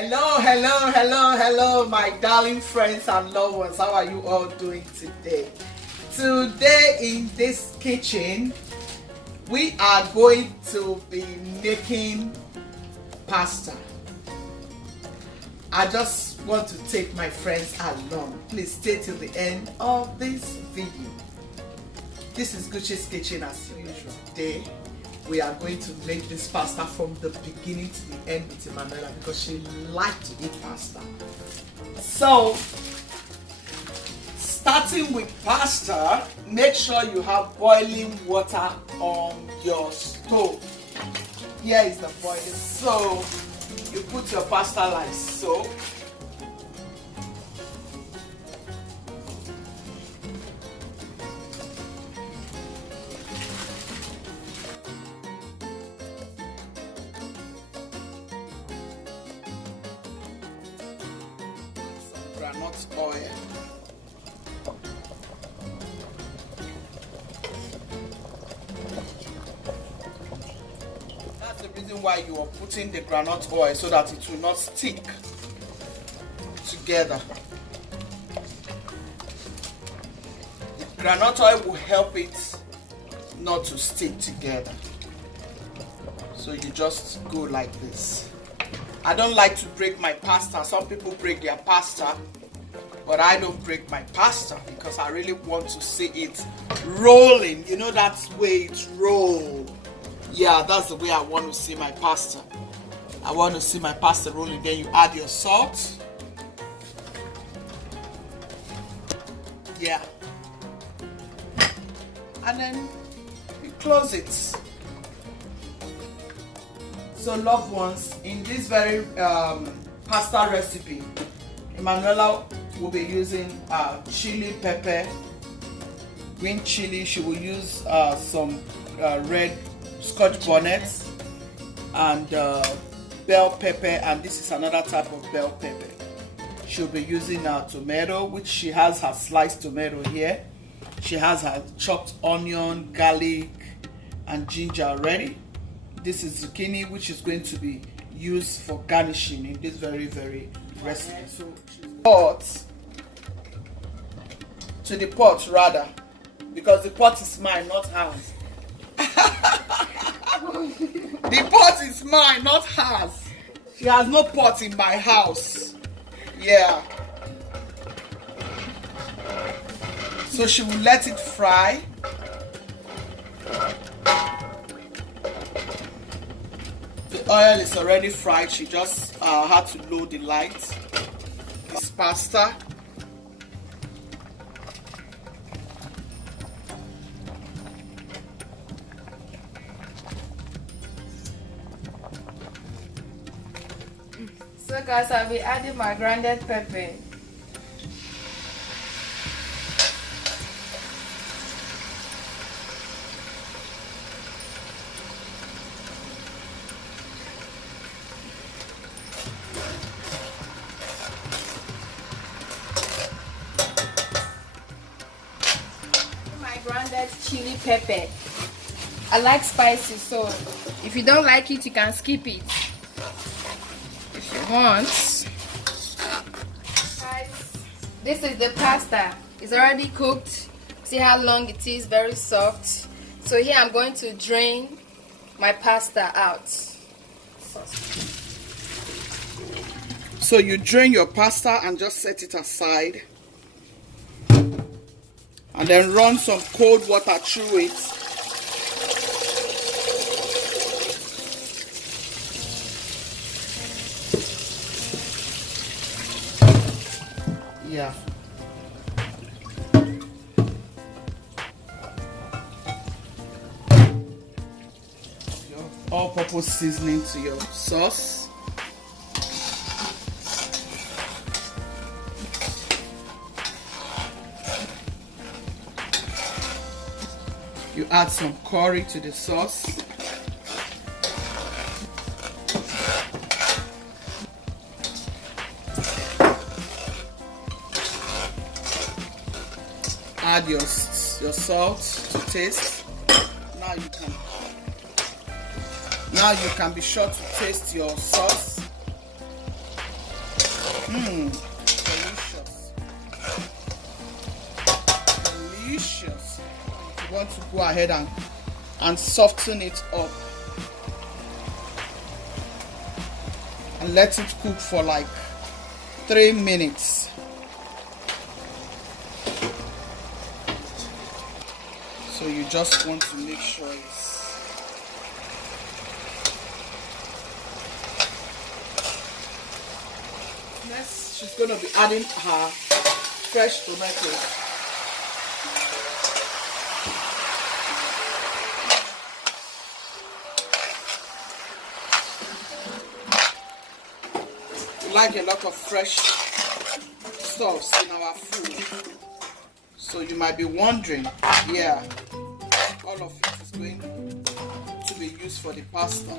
Hello, my darling friends and loved ones. How are you all doing today? Today in this kitchen, we are going to be making pasta. I just want to take my friends along. Please stay till the end of this video. This is Guchies Kitchen as usual. Today, we are going to make this pasta from the beginning to the end with Emanuela because she likes to eat pasta. So, starting with pasta, make sure you have boiling water on your stove. Here is the boiling. So, you put your pasta like so. Granite oil. That's the reason why you are putting the granite oil, so that it will not stick together. The granite oil will help it not to stick together. So you just go like this. I don't like to break my pasta. Some people break their pasta, but I don't break my pasta because I really want to see it rolling. You know, that's the way it rolls. Yeah, that's the way I want to see my pasta. I want to see my pasta rolling. Then you add your salt. Yeah. And then you close it. So loved ones, in this very pasta recipe, Emanuela will be using chili pepper, green chili. She will use some red scotch bonnet and bell pepper, and this is another type of bell pepper. She'll be using tomato, which she has her sliced tomato here. She has her chopped onion, garlic, and ginger ready. This is zucchini, which is going to be used for garnishing in this very recipe. So to the pot rather, because the pot is mine, not hers. The pot is mine, not hers. She has no pot in my house. Yeah. So she will let it fry. The oil is already fried. She just had to load the light. This pasta. So guys, I'll be adding my grounded pepper. Grounded chili pepper. I like spicy, so if you don't like it, you can skip it. If you want. Guys, this is the pasta. It's already cooked. See how long it is, very soft. So here I'm going to drain my pasta out. So you drain your pasta and just set it aside. And then run some cold water through it. Yeah. Your all-purpose seasoning to your sauce. You add some curry to the sauce. Add your salt to taste. Now you can be sure to taste your sauce. Delicious. Delicious. You want to go ahead and soften it up and let it cook for like 3 minutes. So you just want to make sure it's next. She's going to be adding her fresh tomatoes. We like a lot of fresh stuffs in our food. So you might be wondering, yeah, all of it is going to be used for the pasta.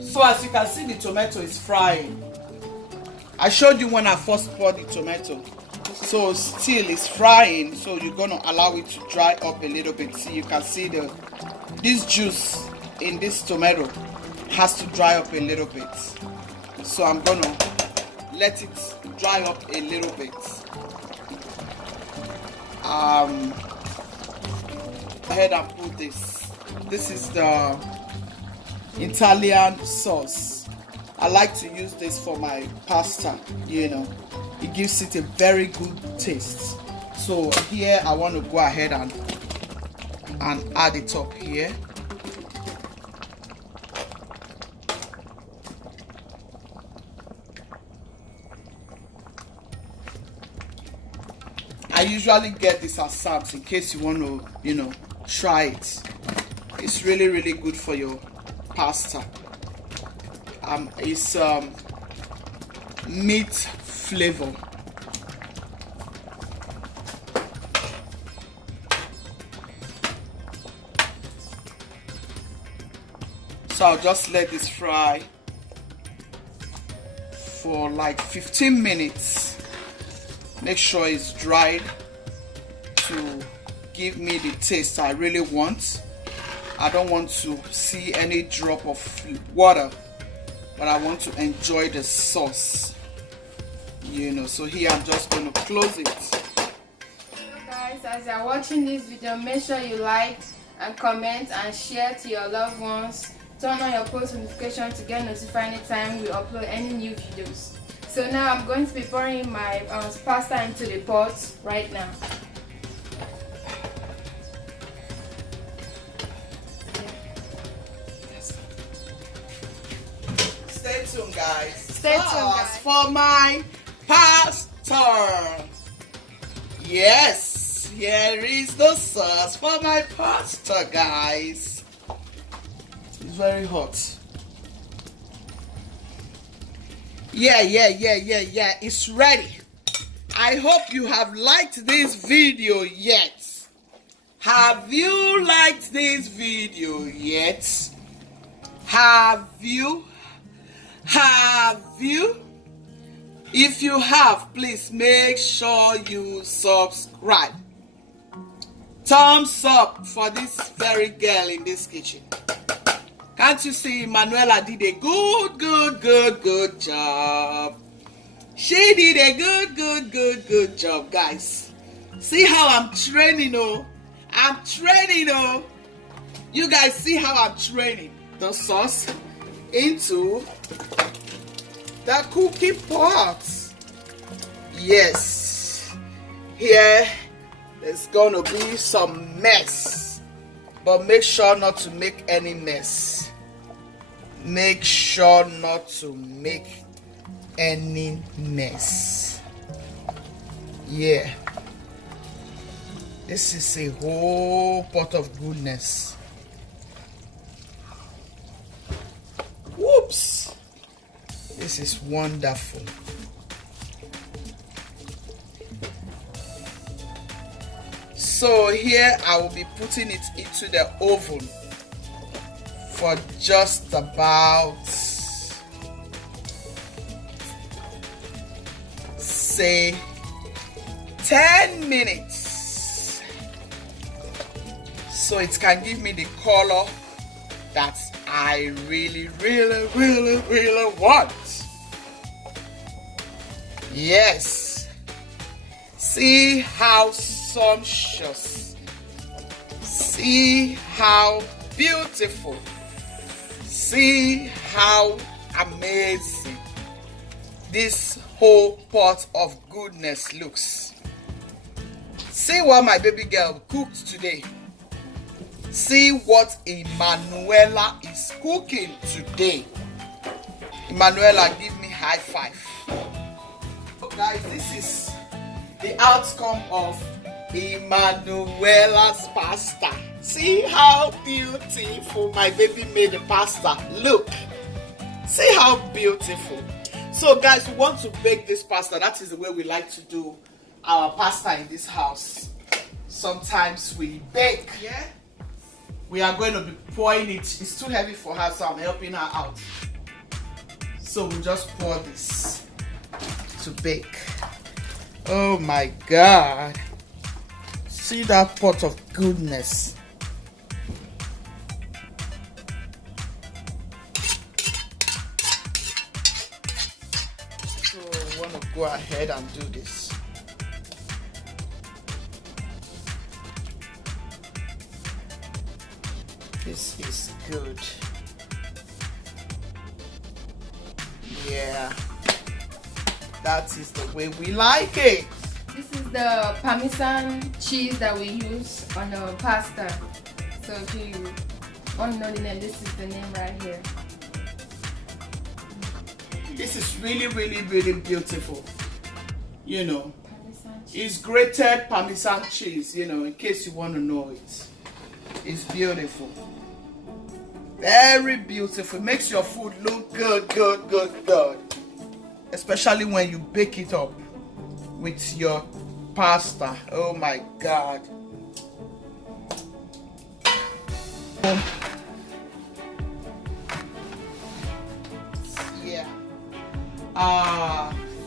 So as you can see, the tomato is frying. I showed you when I first poured the tomato. So still it's frying, so you're gonna allow it to dry up a little bit. See, you can see this juice in this tomato has to dry up a little bit. So I'm gonna let it dry up a little bit. Go ahead and put this. This is the Italian sauce. I like to use this for my pasta, you know. It gives it a very good taste. So here I want to go ahead and add it up here. I usually get this as Sam's in case you want to, you know, try it. It's really, really good for your pasta. It's meat flavor. So I'll just let this fry for like 15 minutes. Make sure it's dried to give me the taste I really want. I don't want to see any drop of water, but I want to enjoy the sauce, you know. So here I'm just going to close it. Hello guys, as you're watching this video, make sure you like and comment and share to your loved ones. Turn on your post notification to get notified anytime we upload any new videos. So now I'm going to be pouring my pasta into the pot right now. Stay tuned, guys. Stay tuned, guys. For my pasta. Yes, here is the sauce for my pasta, guys. It's very hot. Yeah, it's ready. I hope you have liked this video yet. Have you liked this video yet? Have you? If you have, please make sure you subscribe. Thumbs up for this very girl in this kitchen. Can't you see Manuela did a good job? She did a good job, guys. See how I'm training, oh. I'm training, oh. You guys see how I'm training the sauce into the cooking pot. Yes. Here there's gonna be some mess, but make sure not to make any mess. Make sure not to make any mess. Yeah. This is a whole pot of goodness. Whoops. This is wonderful. So here I will be putting it into the oven for just about, say, 10 minutes, so it can give me the color that I really want. Yes. See how sumptuous. See how beautiful. See how amazing this whole pot of goodness looks. See what my baby girl cooked today. See what Emanuela is cooking today. Emanuela, give me high five. So guys, this is the outcome of Emanuela's pasta. See how beautiful my baby made the pasta. Look. See how beautiful. So guys, we want to bake this pasta. That is the way we like to do our pasta in this house. Sometimes we bake, yeah? We are going to be pouring it. It's too heavy for her, so I'm helping her out. So we just pour this to bake. Oh my God. See that pot of goodness. So I want to go ahead and do this. This is good. Yeah, that is the way we like it. This is the Parmesan cheese that we use on our pasta. So if you want to know the name, this is the name right here. This is really beautiful. You know, Parmesan cheese. it's grated Parmesan cheese, you know, in case you want to know it. It's beautiful. Very beautiful. It makes your food look good. Especially when you bake it up with your pasta. Oh my God. Yeah.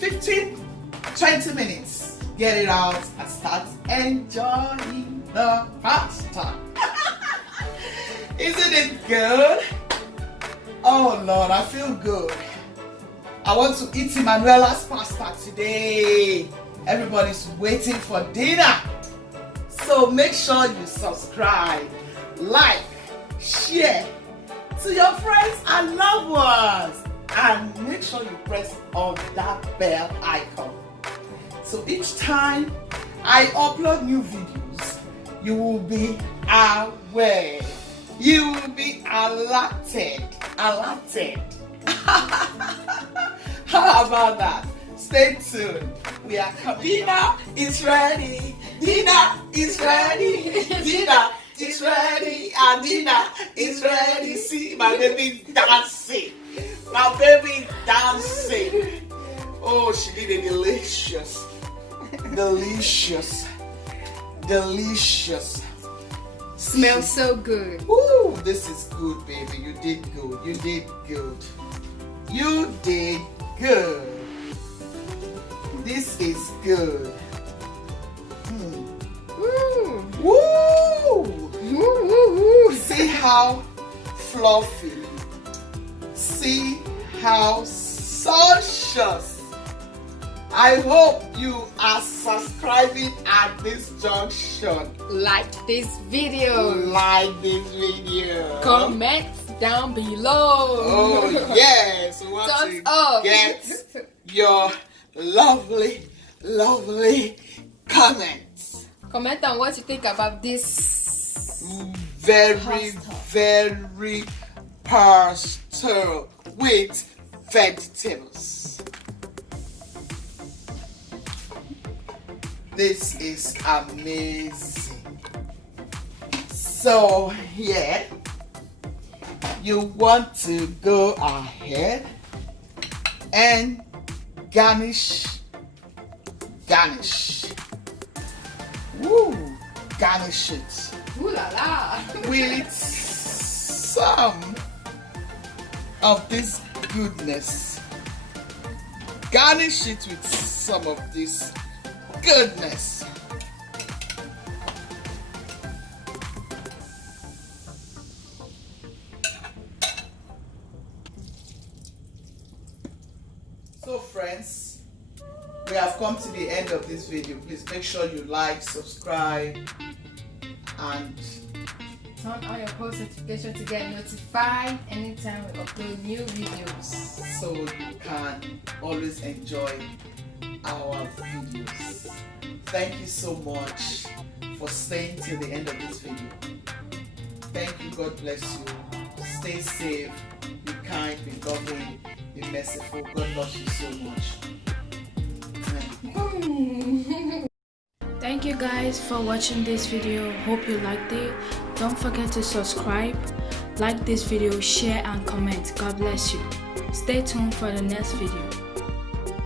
15-20 minutes. Get it out and start enjoying the pasta. Isn't it good? Oh Lord, I feel good. I want to eat Emanuela's pasta today. Everybody's waiting for dinner. So make sure you subscribe, like, share to your friends and loved ones. And make sure you press on that bell icon. So each time I upload new videos, you will be aware. You will be alerted. How about that? Stay tuned. We are coming. Dinner is ready. Dinner is ready. Dinner is ready. And dinner is ready. See my baby dancing. My baby dancing. Oh, she did a delicious. Smells so good. Ooh, this is good, baby. You did good. You did good. This is good. Woo. Woo. See how fluffy. See how sumptuous. I hope you are subscribing at this junction. Like this video. Comment down below. Oh yes, we want Thumbs to up. get your lovely comments. Comment on what you think about this. Very pasta with vegetables. This is amazing. So yeah, you want to go ahead and garnish. Woo, garnish it. Ooh la la. With some of this goodness. Garnish it with some of this goodness. come to the end of this video, please make sure you like, subscribe, and turn on your post notification to get notified anytime we upload new videos, so you can always enjoy our videos. Thank you so much for staying till the end of this video. Thank you. God bless you. Stay safe, be kind, be loving, be merciful. God loves you so much. Amen. Thank you guys for watching this video. Hope you liked it. Don't forget to subscribe, like this video, share and comment. God bless you. Stay tuned for the next video.